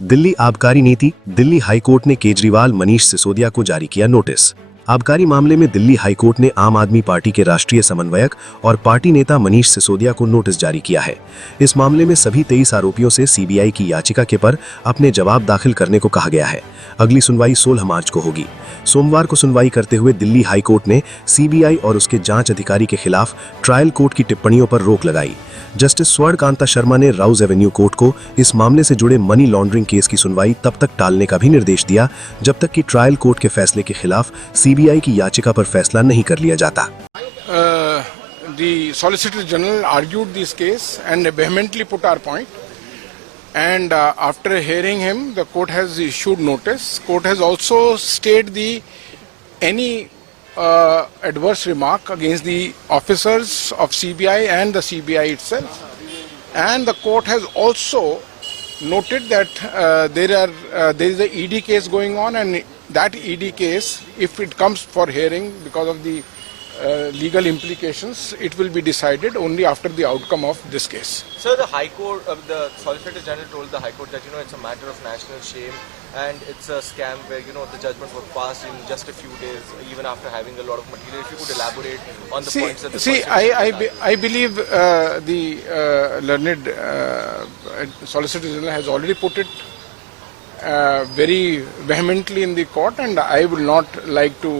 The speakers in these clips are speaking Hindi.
दिल्ली आबकारी नीति। दिल्ली हाईकोर्ट ने केजरीवाल मनीष सिसोदिया को जारी किया नोटिस। आबकारी मामले में दिल्ली हाईकोर्ट ने आम आदमी पार्टी के राष्ट्रीय समन्वयक और पार्टी नेता मनीष सिसोदिया को नोटिस जारी किया है। इस मामले में सभी 23 आरोपियों से सीबीआई की याचिका के पर अपने जवाब दाखिल करने को कहा गया है। अगली सुनवाई 16 मार्च को होगी। सोमवार को सुनवाई करते हुए दिल्ली हाईकोर्ट ने सीबीआई और उसके जांच अधिकारी के खिलाफ ट्रायल कोर्ट की टिप्पणियों पर रोक लगाई। जस्टिस स्वर्ण कांता शर्मा ने राउज एवेन्यू कोर्ट को इस मामले से जुड़े मनी लॉन्ड्रिंग केस की सुनवाई तब तक टालने का भी निर्देश दिया जब तक कि ट्रायल कोर्ट के फैसले के खिलाफ सीबीआई की याचिका पर फैसला नहीं कर लिया जाता। The Solicitor General argued this case and vehemently put our point. And after hearing him, the court has issued notice. Court has also stayed any adverse remark against the officers of CBI and the CBI itself. And the court has also noted that there is a ED case going on, and that ED case, if it comes for hearing because of the legal implications, it will be decided only after the outcome of this case. Sir, the High Court, the Solicitor General told the High Court that it's a matter of national shame and it's a scam where the judgment was passed in just a few days, even after having a lot of material. If you could elaborate on the points that the I believe the learned Solicitor General has already put it very vehemently in the court, and I will not like to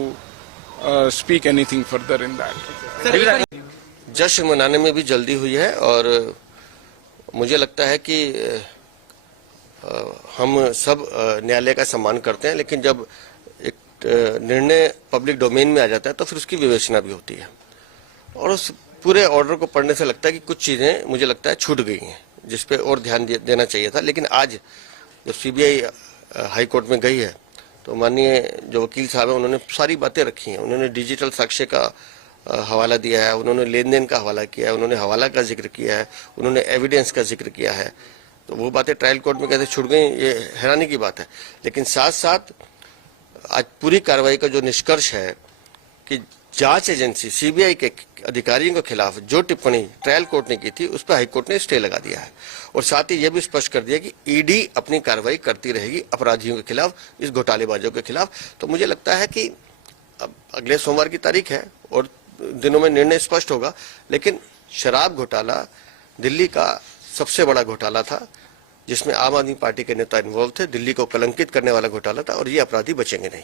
speak anything further in that. जश्न मनाने में भी जल्दी हुई है और मुझे लगता है कि हम सब न्यायालय का सम्मान करते हैं, लेकिन जब एक निर्णय पब्लिक डोमेन में आ जाता है तो फिर उसकी विवेचना भी होती है और उस पूरे ऑर्डर को पढ़ने से लगता है कि कुछ चीजें मुझे लगता है छूट गई हैं जिस पे और ध्यान देना चाहिए था। लेकिन आज जब सीबीआई हाई कोर्ट में गई है तो माननीय जो वकील साहब हैं उन्होंने सारी बातें रखी हैं। उन्होंने डिजिटल साक्ष्य का हवाला दिया है, उन्होंने लेन देन का हवाला किया है, उन्होंने हवाला का जिक्र किया है, उन्होंने एविडेंस का जिक्र किया है। तो वो बातें ट्रायल कोर्ट में कैसे छूट गई, ये हैरानी की बात है। लेकिन साथ साथ आज पूरी कार्रवाई का जो निष्कर्ष है कि जांच एजेंसी सीबीआई के अधिकारियों के खिलाफ जो टिप्पणी ट्रायल कोर्ट ने की थी उस पर हाईकोर्ट ने स्टे लगा दिया है और साथ ही यह भी स्पष्ट कर दिया कि ईडी अपनी कार्रवाई करती रहेगी अपराधियों के खिलाफ, इस घोटालेबाजों के खिलाफ। तो मुझे लगता है कि अब अगले सोमवार की तारीख है और दिनों में निर्णय स्पष्ट होगा। लेकिन शराब घोटाला दिल्ली का सबसे बड़ा घोटाला था जिसमें आम आदमी पार्टी के नेता इन्वॉल्व थे। दिल्ली को कलंकित करने वाला घोटाला था और ये अपराधी बचेंगे नहीं।